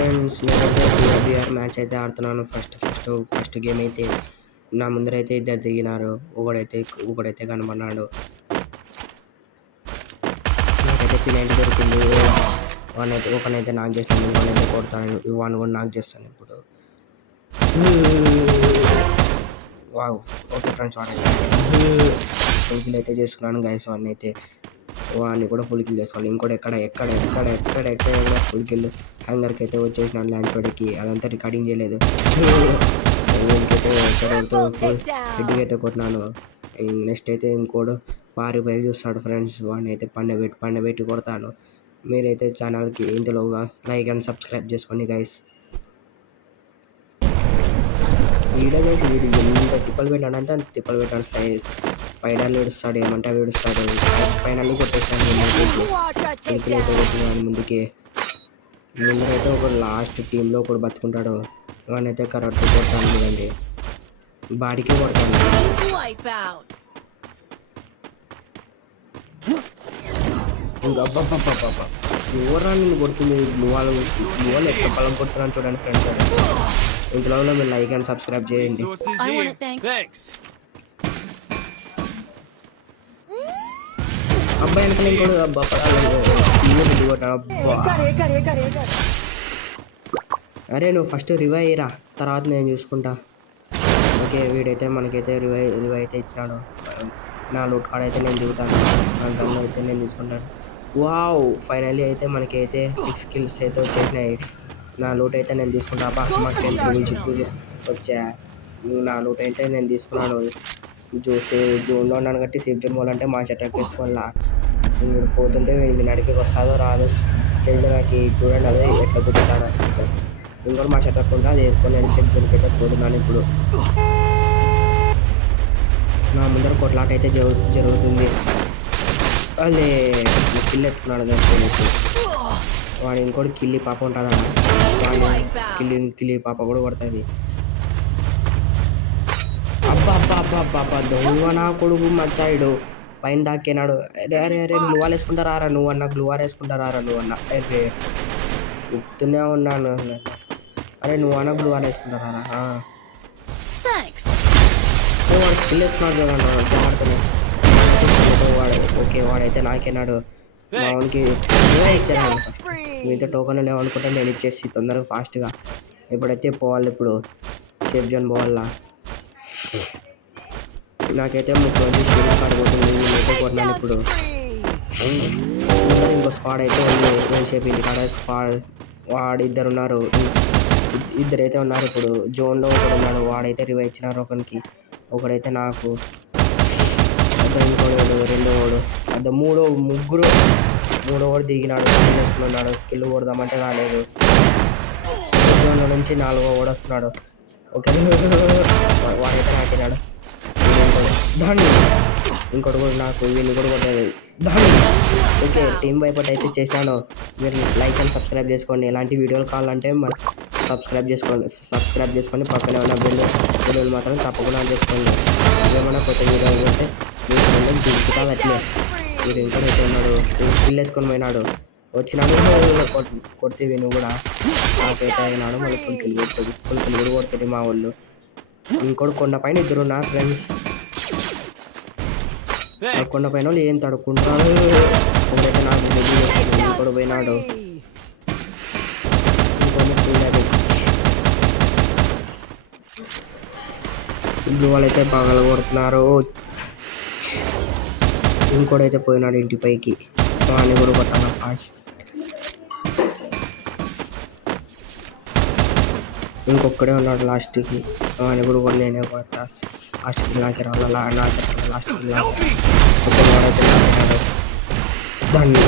Friends నేనైతే BR match అయితే ఆడుతున్నాను. ఫస్ట్ గేమ్ అయితే నా ముందరైతే ఇద్దరు దిగినారు. ఒకడైతే కనబడినాడు. నాకైతే పినైతే దొరికింది. ఒకనైతే నాకు చేస్తాను, ఇంకొనైతే కొడతాను. వాడిని కూడా నాకు చేస్తాను ఇప్పుడు. Wow, okay friends, full kill అయితే చేసుకున్నాను గైస్. వాడిని కూడా ఫుల్ కిల్ చేసుకోవాలి. ఇంకోటి ఎక్కడ ఫుల్ కిల్ హ్యాంగర్కి అయితే వచ్చేసినాను ల్యాండ్ పడికి. అదంతా రికార్డింగ్ చేయలేదు. హెడ్కి అయితే కొట్టినాను. నెక్స్ట్ అయితే ఇంకోడు పారిపోయి చూస్తాడు ఫ్రెండ్స్. వాడిని అయితే పండబెట్టి కొడతాను. మీరైతే ఛానల్కి ఇందులో లైక్ అండ్ సబ్స్క్రైబ్ చేసుకోండి గైస్. వీడియో ఎంత తిప్పలు పెట్టాడంటే అంత తిప్పలు పెట్టాడు. స్పైడర్లు ఏడుస్తాడు, ఏమంటే అవి ఏడుస్తాడు. ఫైనల్లీ కొట్టేస్తాను. అయితే కొట్టినాను ముందరైతే ఒక లాస్ట్ టీంలో ఒకడు బతుకుంటాడు. వాడినైతే కరెక్ట్ కొడతాను చూడండి. బాడీకి కొడతాను. ఎవరా నేను కొడుతుంది? నువ్వు ఎక్కడ పొలం కొడుతున్నాను చూడండి ఫ్రెండ్స్. ఇంట్లో మీరు లైక్ అండ్ సబ్స్క్రైబ్ చేయండి. అబ్బాయి వెనక ఇంకోడు అరే నువ్వు ఫస్ట్ రివైవ్ అయ్యిరా, తర్వాత నేను చూసుకుంటా. ఓకే, వీడైతే మనకైతే రివైవ్ అయితే ఇచ్చినాడు. నా లూట్ కార్డ్ అయితే నేను దిగుతాను. దాంట్లో అయితే నేను తీసుకుంటాను. వావ్, ఫైనల్లీ అయితే మనకైతే 6 kills అయితే వచ్చేసినాయి. నా లూట్ అయితే నేను తీసుకుంటా. మాకు గురించి వచ్చా. నా లూట్ అయితే నేను తీసుకున్నాను. జూన్లో ఉన్నాను కాబట్టి సేఫ్ జోన్ పోవాలంటే మా చెట్టు వేసుకోవాలా. వీడు పోతుంటే వీడికి నడిపి వస్తుందో రాదు తెలియదు నాకు. చూడండి అదే ఎట్లా కుదురుతాను. ఇంకోటి మా చెట్టు ఉంటే అది వేసుకొని నేను సేఫ్ జోన్కి అయితే పోతున్నాను. ఇప్పుడు నా ముందర కొట్లాట అయితే జరుగుతుంది. అదే కిల్లు ఎత్తుకున్నాడు కదా వాడు. ఇంకోటి కిల్లి పాప ఉంటుందా, వాడు కిల్లి పాప కూడా కొడుతుంది. అబ్బా దొంగ నా కొడుకు మచ్చాడు పైన దాక్కినాడు. అరే గ్లూవాల్ వేసుకుంటారా నువ్వన్నా, గ్లూవాల్ వేసుకుంటారా నువ్వన్నా. అరే చెప్తూనే ఉన్నాను. అరే నువ్వన్నా గ్లూవాల్ వేసుకుంటారా? వాడు కిల్ వేస్తున్నాడు చూడండి. ఓకే, వాడైతే నాకేనాడు. మా వానికి ఇచ్చాను. మీతో టోకన్ లేవనుకుంటే నేను ఇచ్చేసి తొందరగా ఫాస్ట్గా ఎప్పుడైతే పోవాలి. ఇప్పుడు సేఫ్ జోన్ పోవాలా. నాకైతే 30 స్టీల్ కార్డ్ పోతుంది. నేనైతే కొట్టినాను. ఇప్పుడు ఇంకో స్క్వాడ్ అయితే ఉంది. సేపు ఇంటికాడ స్క్వాడ్ ఇద్దరైతే ఉన్నారు. ఇప్పుడు జోన్లో ఒకడు ఉన్నాడు. వాడైతే రివైవ్ ఇచ్చినారు ఒకరికి. ఒకడైతే నాకు ఇంకోడు రెండోవాడు మూడోవాడు దిగినాడు. వేసుకున్నాడు. స్కిల్ కొడదామంటే రాలేదు. జోన్లో నుంచి 4వ వాడు వస్తున్నాడు. ఓకే, వాడైతే నాకినాడు. దాన్ని ఇంకోటి కూడా నాకు వీళ్ళు కూడా కొట్టలేదు. దాన్ని ఓకే, టీం వైపట్ అయితే చేసినాను. మీరు లైక్ అండ్ సబ్స్క్రైబ్ చేసుకోండి. ఎలాంటి వీడియోలు కావాలంటే సబ్స్క్రైబ్ చేసుకొని పక్కన ఉన్న బెల్లు మాత్రం తప్పకుండా చేసుకోండి. ఏమైనా కొత్త వీడియోలు అంటే మీరు దిగుతా అట్లే. మీరు ఇంకోటి ఉన్నాడు, స్కిల్ వేసుకొని పోయినాడు. వచ్చినాడు కొడితే విను కూడా నాకైతే అయినాడు. మళ్ళీ పులికిలు కూడా కొడుతుంది మా వాళ్ళు. ఇంకోటి కొండ పైన ఇద్దరు ఉన్నారు ఫ్రెండ్స్. కొండ పైన వాళ్ళు ఏం తడుకుంటారు. ఒకడైతే నాకు ఇంకోటి పోయినాడు. బ్లూ వాళ్ళైతే బాగా కొడుతున్నారు. ఇంకోటైతే పోయినాడు ఇంటి పైకి. వాడిని కూడా కొట్టాను ఫాస్ట్. ఇంకొక్కడే ఉన్నాడు లాస్ట్కి. వాడిని కూడా కొన్ని నేనే కొట్టా. లాస్ట్కి నాకే రావాలి. లాస్ట్కి వాడైతే దాన్ని